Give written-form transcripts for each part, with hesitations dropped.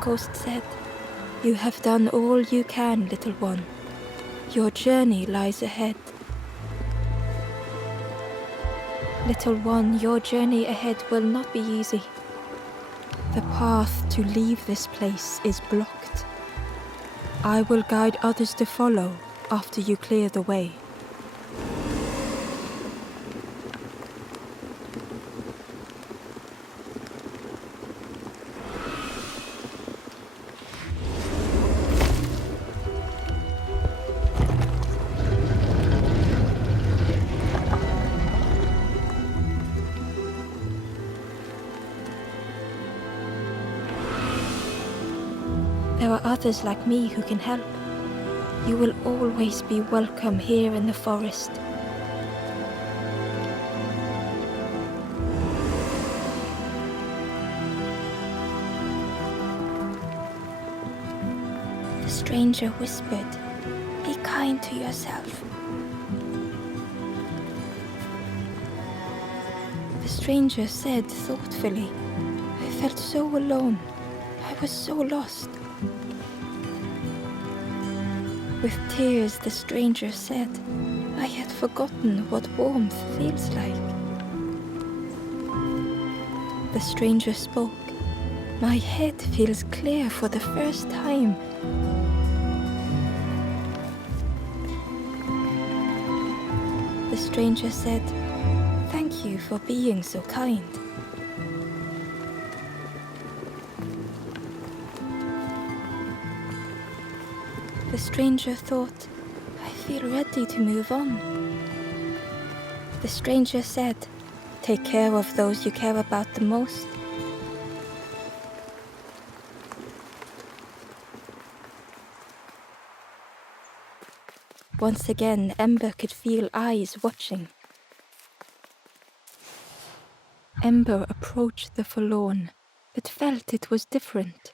ghost said, "You have done all you can, little one. Your journey lies ahead." Little one, your journey ahead will not be easy. The path to leave this place is blocked. I will guide others to follow after you clear the way. There are others like me who can help. You will always be welcome here in the forest. The stranger whispered, "Be kind to yourself." The stranger said thoughtfully, "I felt so alone. I was so lost." With tears, the stranger said, "I had forgotten what warmth feels like." The stranger spoke, "My head feels clear for the first time." The stranger said, "Thank you for being so kind." The stranger thought, "I feel ready to move on." The stranger said, "Take care of those you care about the most." Once again, Ember could feel eyes watching. Ember approached the forlorn, but felt it was different.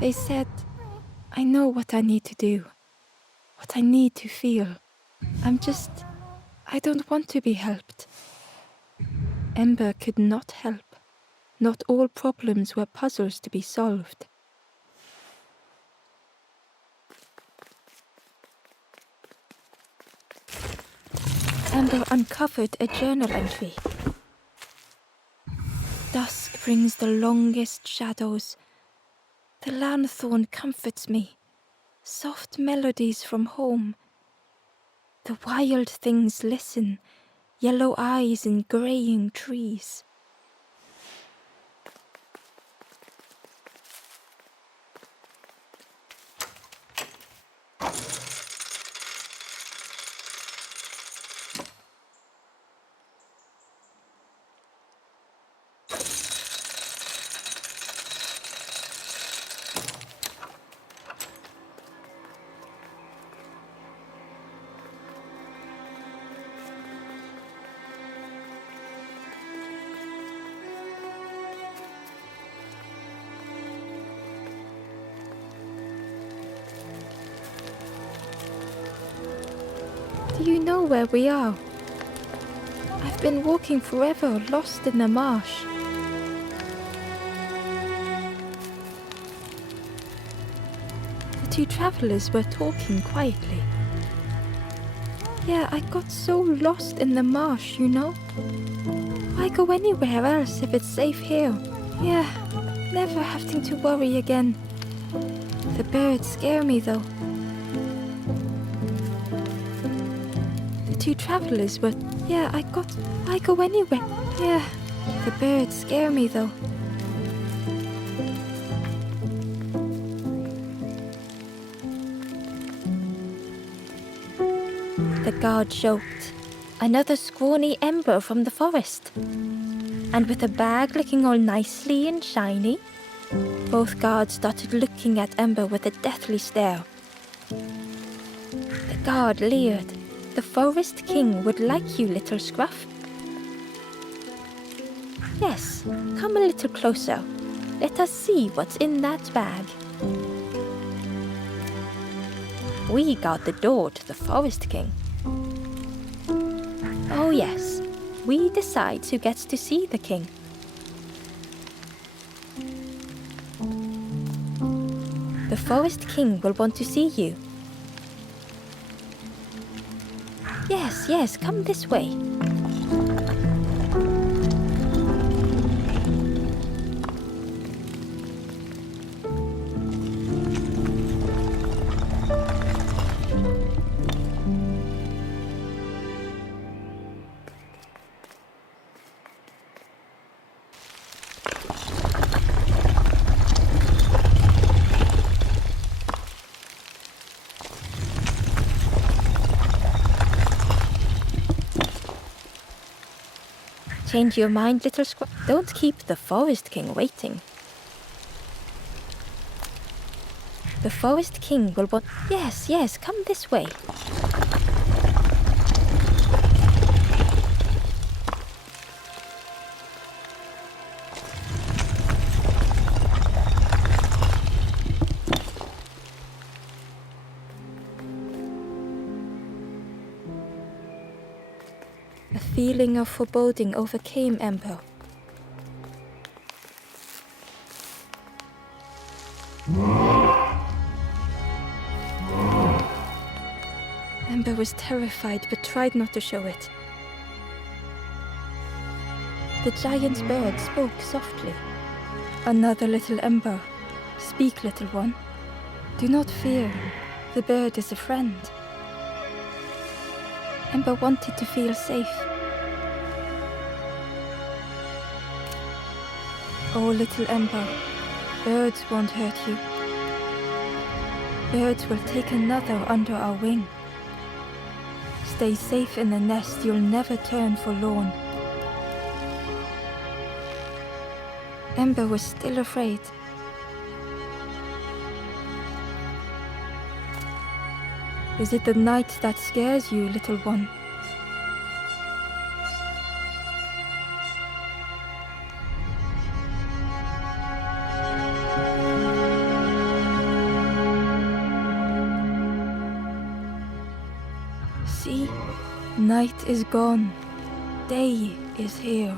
They said, "I know what I need to do, what I need to feel. I don't want to be helped." Ember could not help. Not all problems were puzzles to be solved. Ember uncovered a journal entry. "Dusk brings the longest shadows. The lanthorn comforts me. Soft melodies from home. The wild things listen, yellow eyes in graying trees." "Do you know where we are? I've been walking forever, lost in the marsh." The two travelers were talking quietly. "Yeah, I got so lost in the marsh, you know. Why go anywhere else if it's safe here? Yeah, never having to worry again. The birds scare me though." Two travelers were, "Why go anywhere? Yeah, the birds scare me though." The guard joked, "Another scrawny Ember from the forest." And with a bag looking all nicely and shiny, both guards started looking at Ember with a deathly stare. The guard leered. "The Forest King would like you, little scruff." "Yes, come a little closer. Let us see what's in that bag." "We guard the door to the Forest King." "Oh yes, we decide who gets to see the king." The Forest King will want to see you. Yes, yes, come this way. Change your mind, little squirrel. Don't keep the Forest King waiting. The Forest King will want... Yes, yes, come this way. A feeling of foreboding overcame Ember. Ember was terrified but tried not to show it. The giant bird spoke softly. Another little Ember. Speak, little one. Do not fear. The bird is a friend. Ember wanted to feel safe. Oh, little Ember, birds won't hurt you. Birds will take another under our wing. Stay safe in the nest, you'll never turn forlorn. Ember was still afraid. Is it the night that scares you, little one? See, night is gone. Day is here.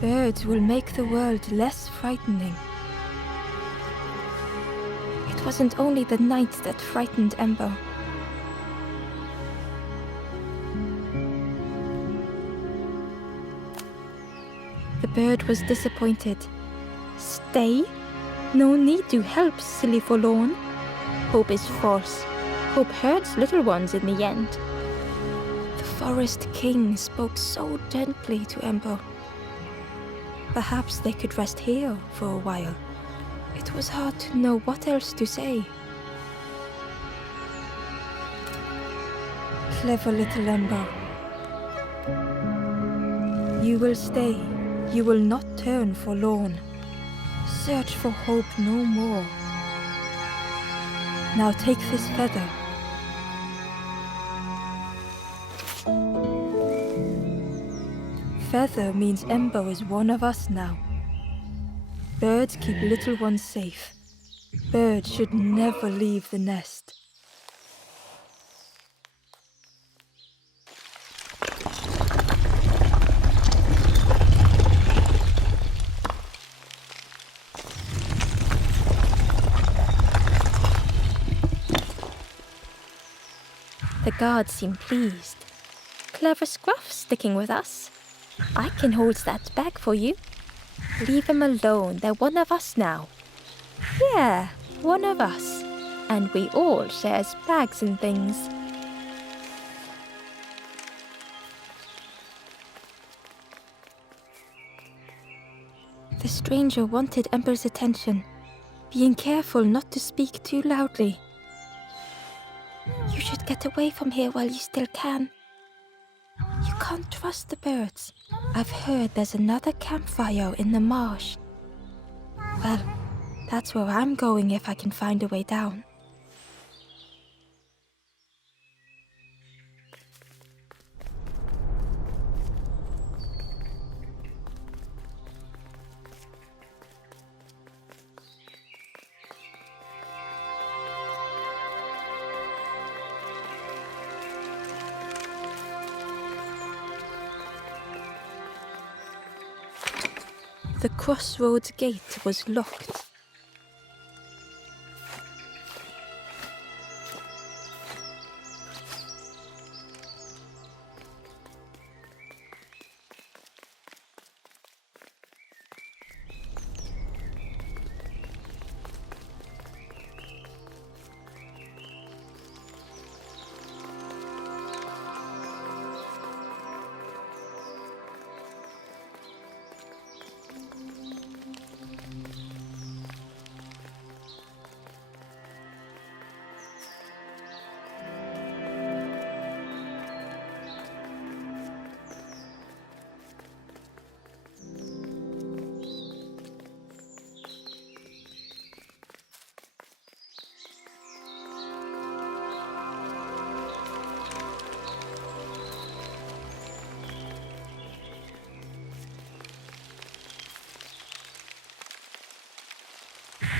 Birds will make the world less frightening. It wasn't only the night that frightened Ember. The bird was disappointed. Stay? No need to help, silly forlorn. Hope is false. Hope hurts little ones in the end. The Forest King spoke so gently to Ember. Perhaps they could rest here for a while. It was hard to know what else to say. Clever little Ember. You will stay. You will not turn forlorn. Search for hope no more. Now take this feather. Feather means Ember is one of us now. Birds keep little ones safe. Birds should never leave the nest. The guards seem pleased. Clever Scruff sticking with us. I can hold that bag for you. Leave them alone, they're one of us now. Yeah, one of us. And we all shares bags and things. The stranger wanted Ember's attention, being careful not to speak too loudly. You should get away from here while you still can. You can't trust the birds. I've heard there's another campfire in the marsh. Well, that's where I'm going if I can find a way down. The crossroads gate was locked.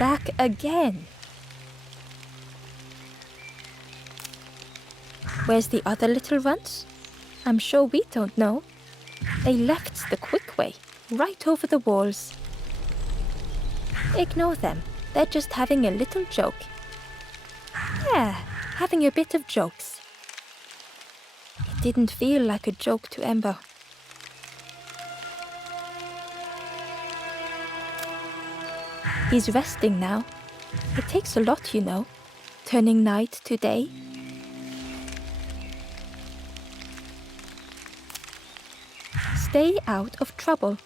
back again. Where's the other little ones? I'm sure we don't know. They left the quick way, right over the walls. Ignore them. They're just having a little joke. Yeah, having a bit of jokes. It didn't feel like a joke to Ember. He's resting now. It takes a lot, you know, turning night to day. Stay out of trouble.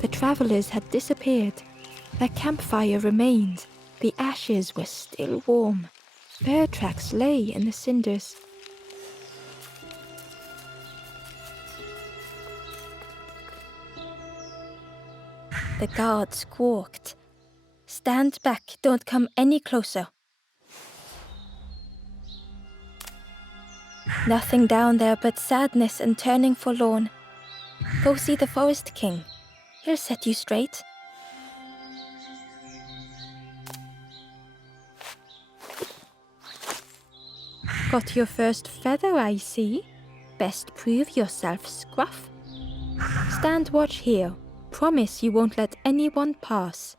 The travelers had disappeared. Their campfire remained. The ashes were still warm. Bird tracks lay in the cinders. The guard squawked. Stand back, don't come any closer. Nothing down there but sadness and turning forlorn. Go see the Forest King. He'll set you straight. Got your first feather, I see. Best prove yourself, Scruff. Stand watch here. Promise you won't let anyone pass.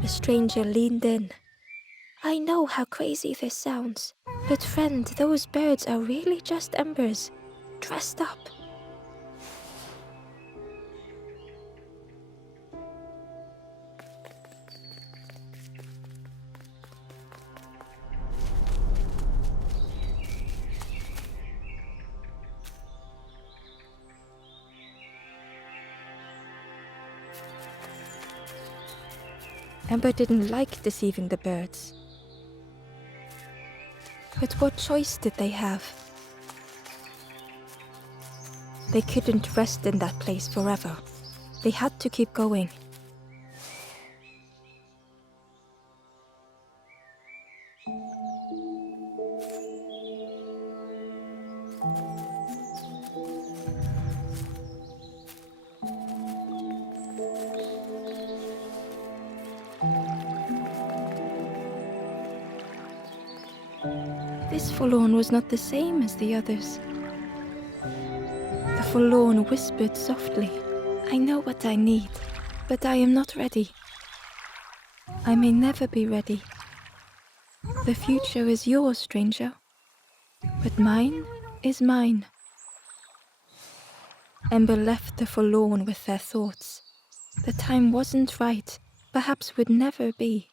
The stranger leaned in. I know how crazy this sounds, but friend, those birds are really just embers, dressed up. Ember didn't like deceiving the birds. But what choice did they have? They couldn't rest in that place forever. They had to keep going. This forlorn was not the same as the others. The forlorn whispered softly, I know what I need, but I am not ready. I may never be ready. The future is yours, stranger, but mine is mine. Ember left the forlorn with their thoughts. The time wasn't right, perhaps would never be.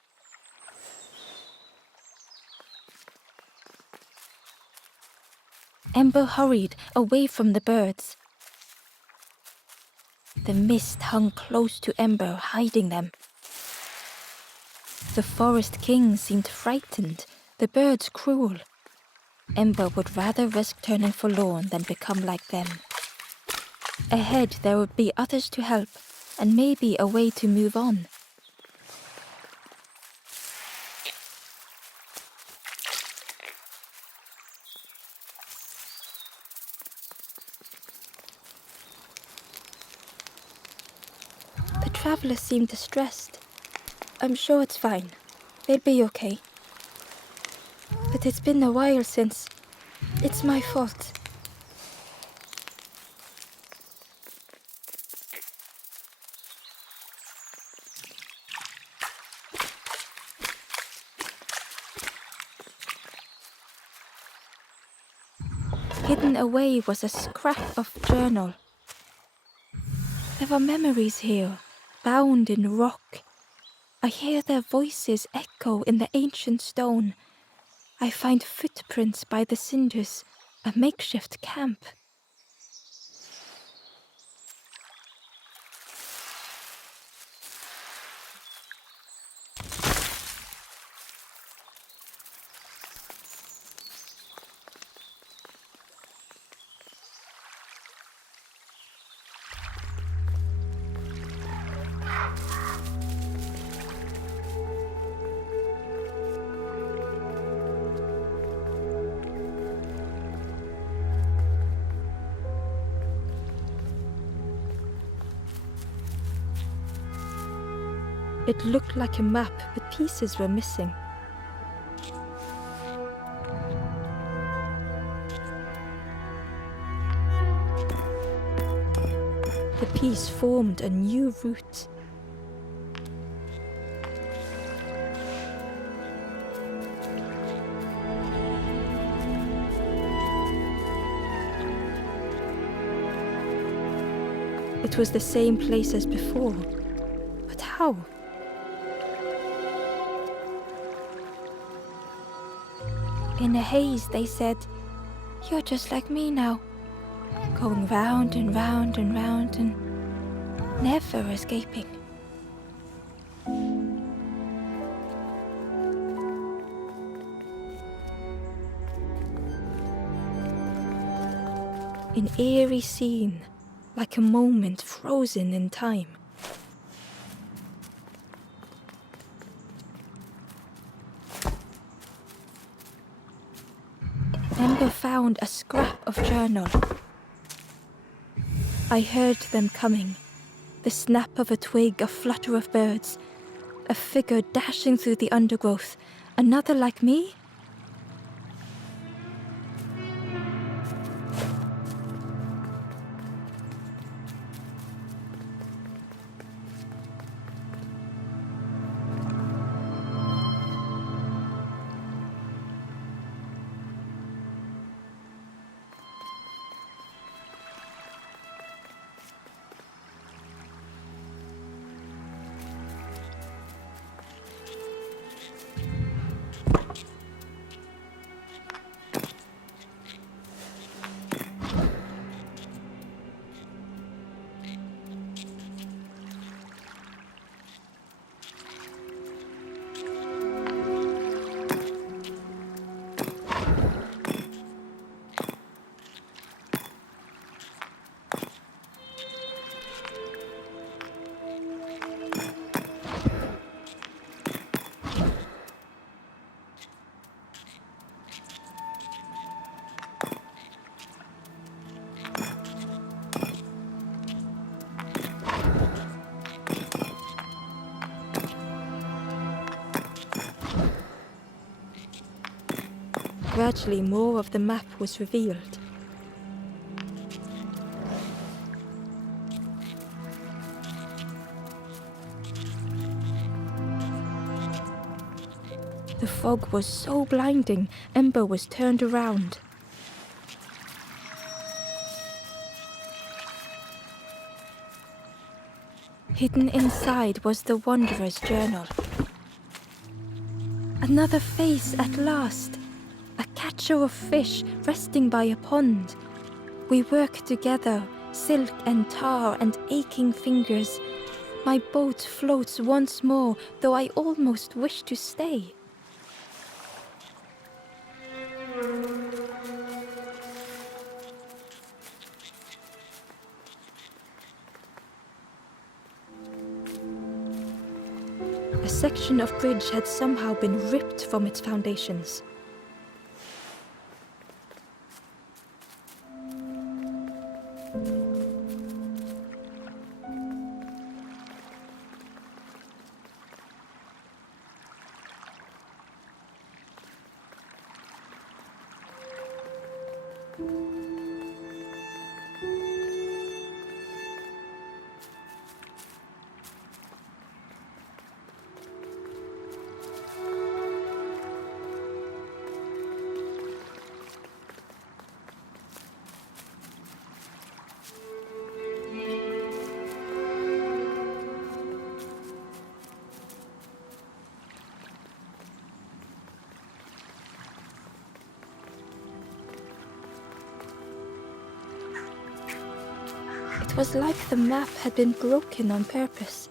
Ember hurried away from the birds. The mist hung close to Ember, hiding them. The Forest King seemed frightened, the birds cruel. Ember would rather risk turning forlorn than become like them. Ahead there would be others to help, and maybe a way to move on. The travelers seemed distressed. I'm sure it's fine. They'll be okay. But it's been a while since. It's my fault. Hidden away was a scrap of journal. There are memories here, bound in rock. I hear their voices echo in the ancient stone. I find footprints by the cinders, a makeshift camp. It looked like a map, but pieces were missing. The piece formed a new route. It was the same place as before, but how? In a haze, they said, "You're just like me now, going round and round and round and never escaping." An eerie scene, like a moment frozen in time. Ember found a scrap of journal. I heard them coming. The snap of a twig, a flutter of birds, a figure dashing through the undergrowth. Another like me? Gradually, more of the map was revealed. The fog was so blinding, Ember was turned around. Hidden inside was the Wanderer's journal. Another face at last. A catcher of fish resting by a pond. We work together, silk and tar and aching fingers. My boat floats once more, though I almost wish to stay. A section of bridge had somehow been ripped from its foundations. It was like the map had been broken on purpose.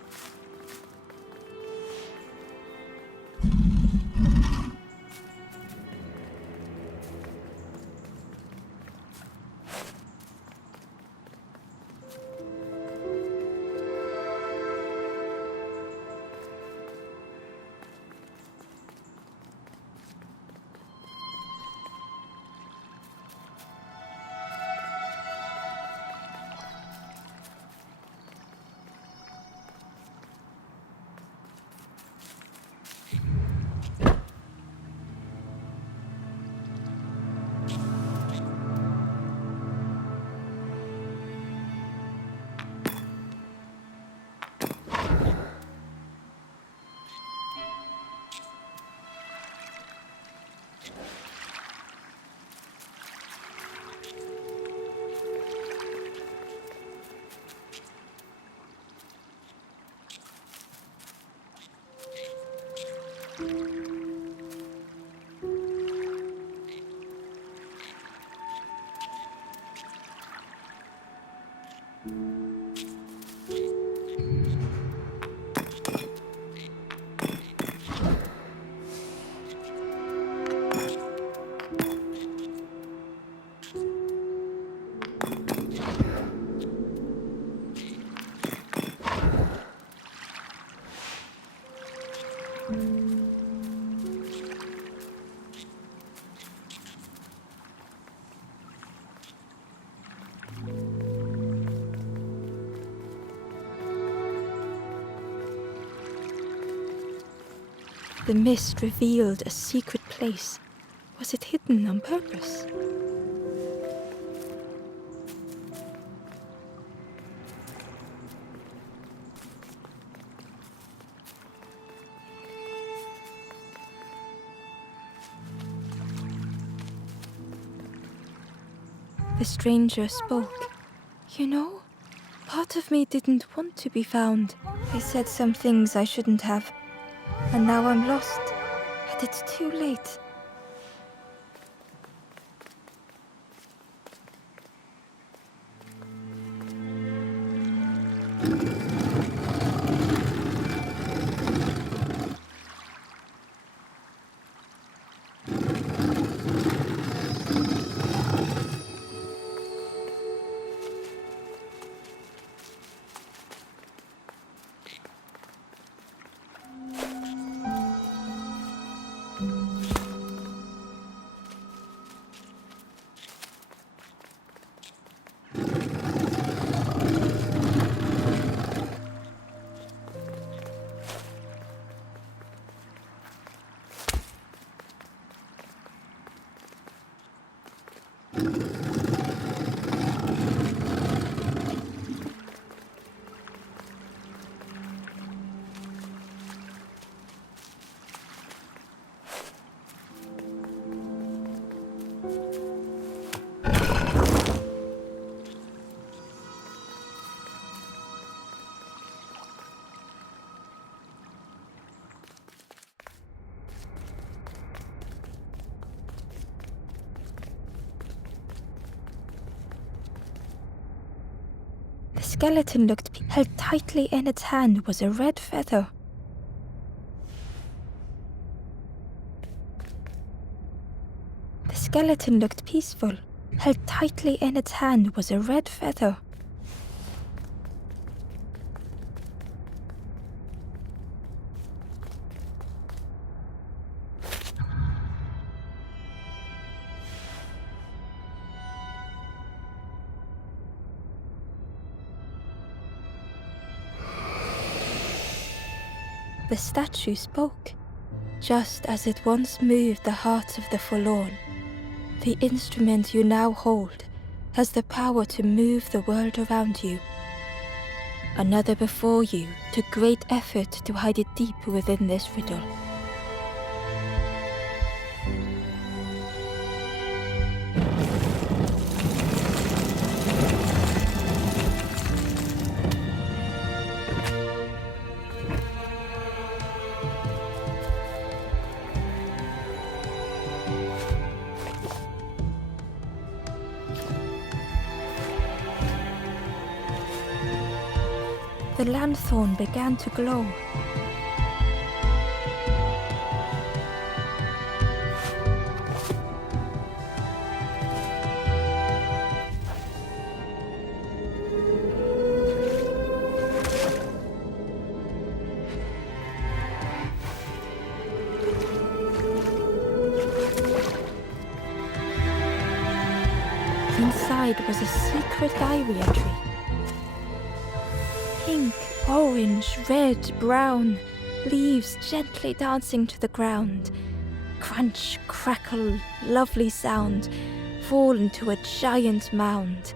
The mist revealed a secret place. Was it hidden on purpose? The stranger spoke. You know, part of me didn't want to be found. I said some things I shouldn't have. And now I'm lost. And it's too late. The skeleton looked held tightly in its hand was a red feather. The skeleton looked peaceful. Held tightly in its hand was a red feather. The statue spoke. Just as it once moved the hearts of the forlorn, the instrument you now hold has the power to move the world around you. Another before you took great effort to hide it deep within this riddle. The lanthorn began to glow. Inside was a secret diary entry. Pink, orange, red, brown, leaves gently dancing to the ground. Crunch, crackle, lovely sound, fall into a giant mound.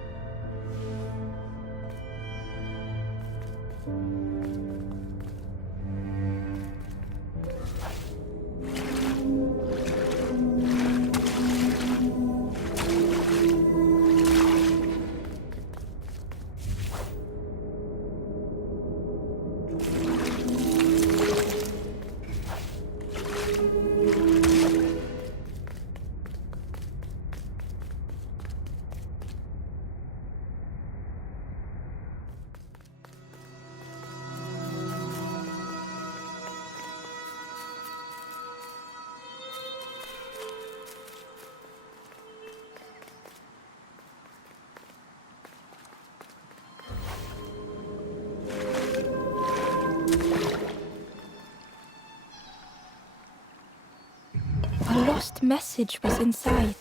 lost message was inside.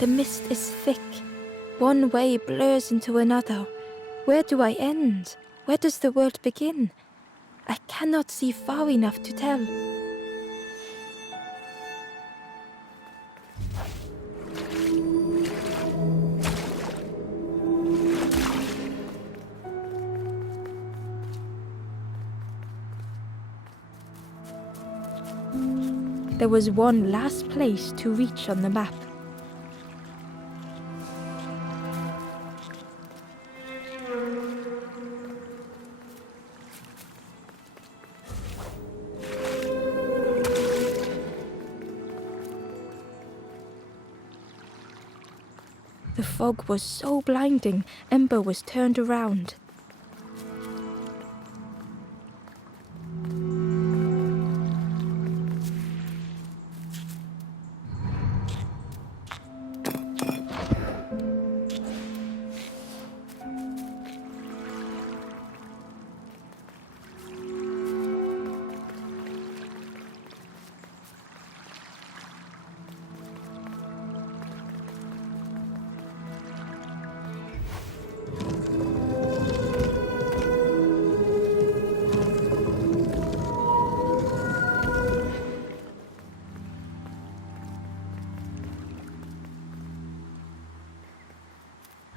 The mist is thick. One way blurs into another. Where do I end? Where does the world begin? I cannot see far enough to tell. There was one last place to reach on the map. The fog was so blinding, Ember was turned around.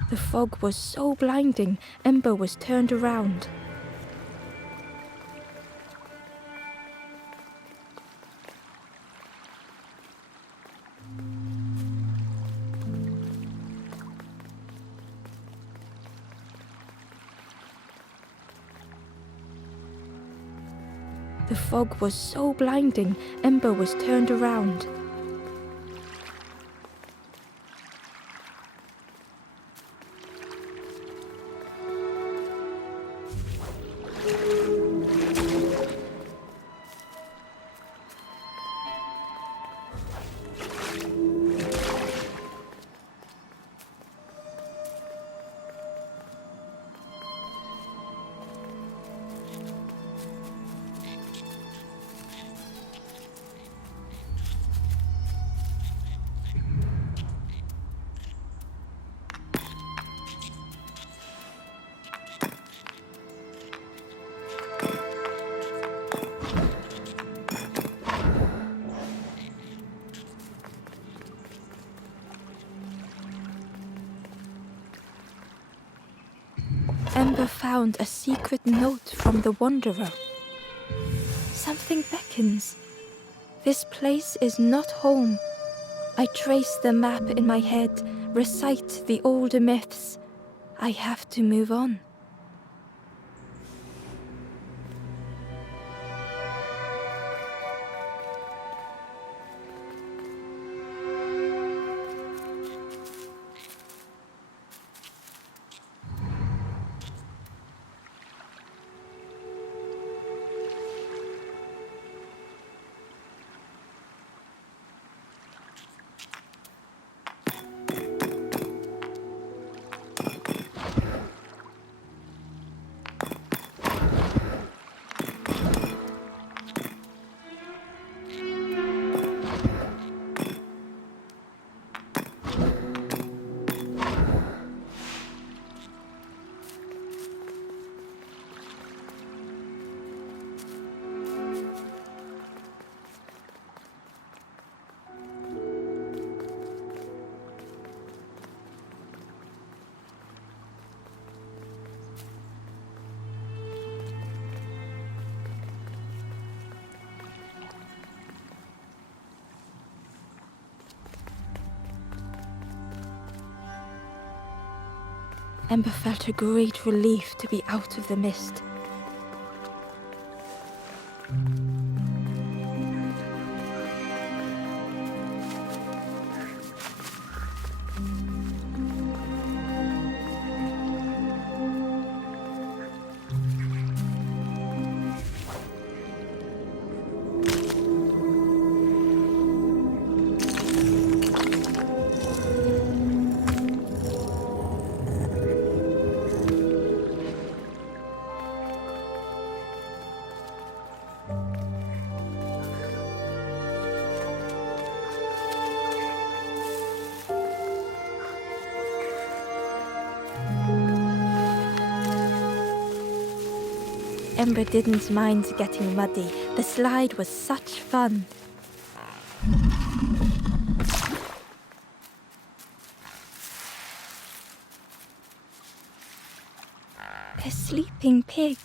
The fog was so blinding, Ember was turned around. The fog was so blinding, Ember was turned around. Ember found a secret note from the Wanderer. Something beckons. This place is not home. I trace the map in my head, recite the older myths. I have to move on. Ember felt a great relief to be out of the mist. Ember didn't mind getting muddy. The slide was such fun. A sleeping pig,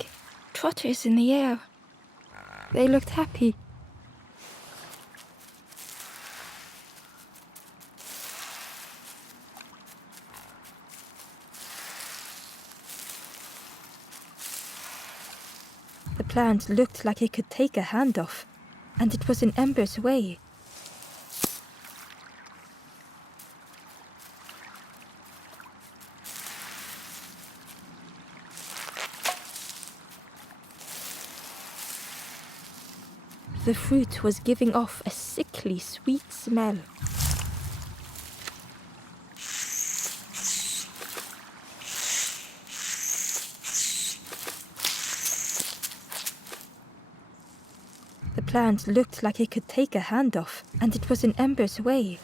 trotters in the air. They looked happy. The plant looked like it could take a hand off, and it was in Ember's way. The fruit was giving off a sickly sweet smell. The plant looked like it could take a hand off, and it was in Ember's way.